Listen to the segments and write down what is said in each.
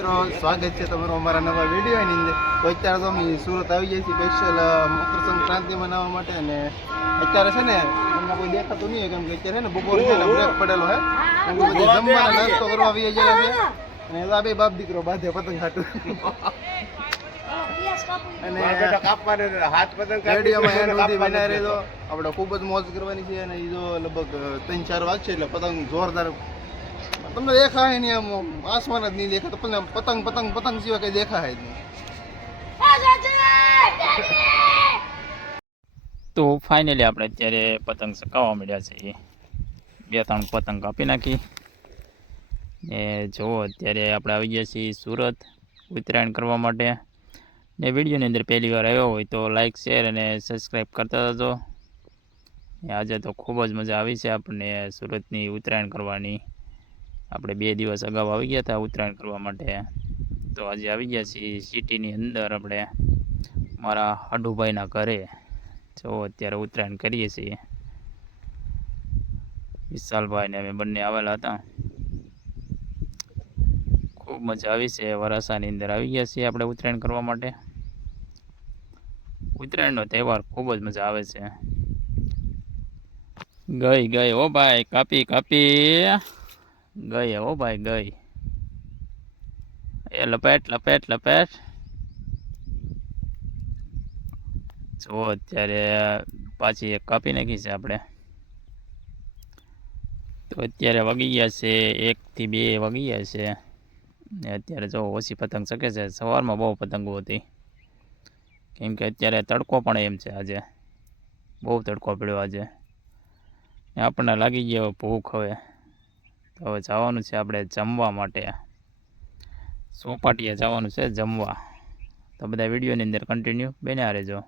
મિત્રો, સ્વાગત છે તમારું અમારા નવા વિડીયોની અંદર. તો અત્યારે તો અમે સુરત આવી જઈએ છીએ સ્પેશિયલ મકર સંક્રાંતિ મનાવવા માટે. અને અત્યારે છે ને તમને કોઈ દેખાતું નહીં હોય, કેમ કે અત્યારે છે ને બપોર છે ને બ્રેક પડેલો હે, કેમ કે બધી જમવાનો નાસ્તો કરવા આવી ગયા છે. અને આ બે બાપ દીકરો બાંધે પતંગ ખાતું અને રેડિયોમાં એન્ડ સુધી બનાવી રહેજો. આપણે ખૂબ જ મોજ કરવાની છે. અને એ જો લગભગ 3-4 વાગશે એટલે પતંગ જોરદાર તમને દેખાય નહીં, આમ આસમાન જ નહીં દેખાતો, પણ પતંગ પતંગ પતંગ સિવાય કઈ દેખાય જ નહીં. તો ફાઇનલી આપણે અત્યારે પતંગ ચકાવવા મળ્યા છે. 2-3 પતંગ કાપી નાખી ને જુઓ અત્યારે આપણે આવી ગયા છીએ સુરત ઉત્તરાયણ કરવા માટે. ને વિડીયોની અંદર પહેલી વાર આવ્યો હોય તો લાઇક, શેર અને સબસ્ક્રાઈબ કરતા જજો. આજે તો ખૂબ જ મજા આવી છે આપણને સુરતની ઉત્તરાયણ કરવાની. આપણે 2 દિવસ અગાઉ આવી ગયા હતા ઉત્તરાયણ કરવા માટે. તો આજે આવી ગયા છીએ સિટીની અંદર આપણે મારા હાડુભાઈના ઘરે. જો અત્યારે ઉત્તરાયણ કરીએ છીએ. વિશાલભાઈને અમે બંને આવેલા હતા. ખૂબ મજા આવી છે. વરાસાની અંદર આવી ગયા છીએ આપણે ઉત્તરાયણ કરવા માટે. ઉત્તરાયણનો તહેવાર ખૂબ જ મજા આવે છે. ગઈ ઓ ભાઈ, કાપી ગઈ હો ભાઈ, ગઈ. એ લપેટ જો અત્યારે પાછી એક કાપી નાખી છે આપણે. તો અત્યારે વાગી ગયા છે 1 થી 2 વાગી ગયા છે. ને અત્યારે જો ઓછી પતંગ શકે છે. સવારમાં બહુ પતંગો હતી, કેમ કે અત્યારે તડકો પણ એમ છે. આજે બહુ તડકો પડ્યો આજે. આપણને લાગી ગયો ભૂખ. હવે જવાનું છે આપણે જમવા માટે. ચોપાટીએ જવાનું છે જમવા. તો બધા વિડીયોની અંદર કન્ટિન્યુ બન્યા રહેજો.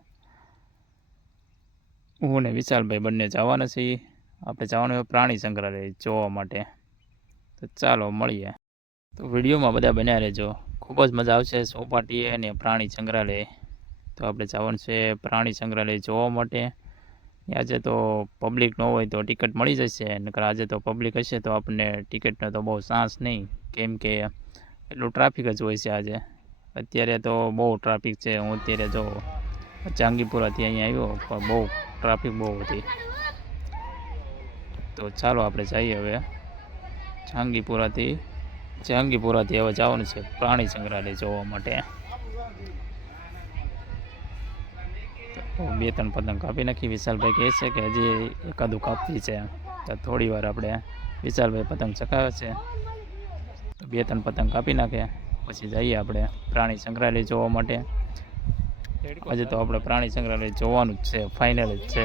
હું ને વિશાલભાઈ બંને જવાના છીએ. આપણે જવાનું હોય પ્રાણી સંગ્રહાલય જોવા માટે. તો ચાલો મળીએ. તો વિડીયોમાં બધા બન્યા રહેજો. ખૂબ જ મજા આવશે ચોપાટીએ અને પ્રાણી સંગ્રહાલય. તો આપણે જવાનું છે પ્રાણી સંગ્રહાલય જોવા માટે. આજે તો પબ્લિક ન હોય તો ટિકિટ મળી જશે, નકર આજે તો પબ્લિક હશે તો આપણને ટિકિટનો તો બહુ ચાન્સ નહીં, કેમ કે એટલું ટ્રાફિક જ હોય છે આજે. અત્યારે તો બહુ ટ્રાફિક છે. હું અત્યારે જો જહાંગીરપુરાથી અહીંયા આવ્યો પણ બહુ ટ્રાફિક બહુ હતી. તો ચાલો આપણે જઈએ હવે જહાંગીરપુરાથી હવે જવાનું છે પ્રાણી સંગ્રહાલય જોવા માટે. 2-3 પતંગ કાપી નાખી. વિશાલભાઈ કહે છે કે હજી એકાદું કાપવી છે. તો થોડી વાર આપણે વિશાલભાઈ પતંગ ચકાવે છે. તો 2-3 પતંગ કાપી નાખે પછી જઈએ આપણે પ્રાણી સંગ્રહાલય જોવા માટે. આજે તો આપણે પ્રાણી સંગ્રહાલય જોવાનું જ છે, ફાઇનલ જ છે.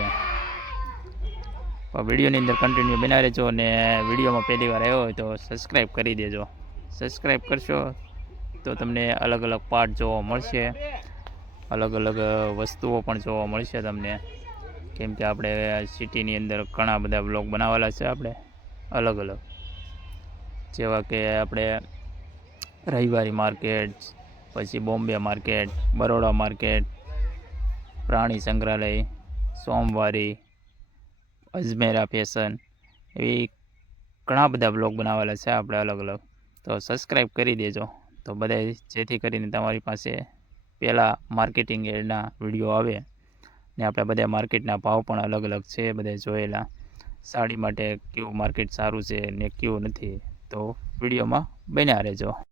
પણ વિડીયોની અંદર કન્ટિન્યુ બના રહેજો. અને વિડીયોમાં પહેલી વાર આવ્યો હોય તો સબસ્ક્રાઈબ કરી દેજો. સબસ્ક્રાઈબ કરશો તો તમને અલગ અલગ પાર્ટ જોવા મળશે, અલગ અલગ વસ્તુઓ પણ જોવા મળશે તમને. કેમ કે આપણે સિટીની અંદર ઘણા બધા બ્લોગ બનાવેલા છે આપણે અલગ અલગ, જેવા કે આપણે રવિવારી માર્કેટ, પછી બોમ્બે માર્કેટ, બરોડા માર્કેટ, પ્રાણી સંગ્રહાલય, સોમવારી, અજમેરા ફેશન, એવી ઘણા બધા બ્લોગ બનાવેલા છે આપણે અલગ અલગ. તો સબસ્ક્રાઈબ કરી દેજો. તો બધા જેથી કરીને તમારી પાસે પહેલાં માર્કેટિંગ એડના વિડીયો આવે. ને આપણે બધા માર્કેટના ભાવ પણ અલગ અલગ છે બધા જોયેલા. સાડી માટે કેવું માર્કેટ સારું છે ને કેવું નથી, તો વિડીયોમાં બન્યા રહેજો.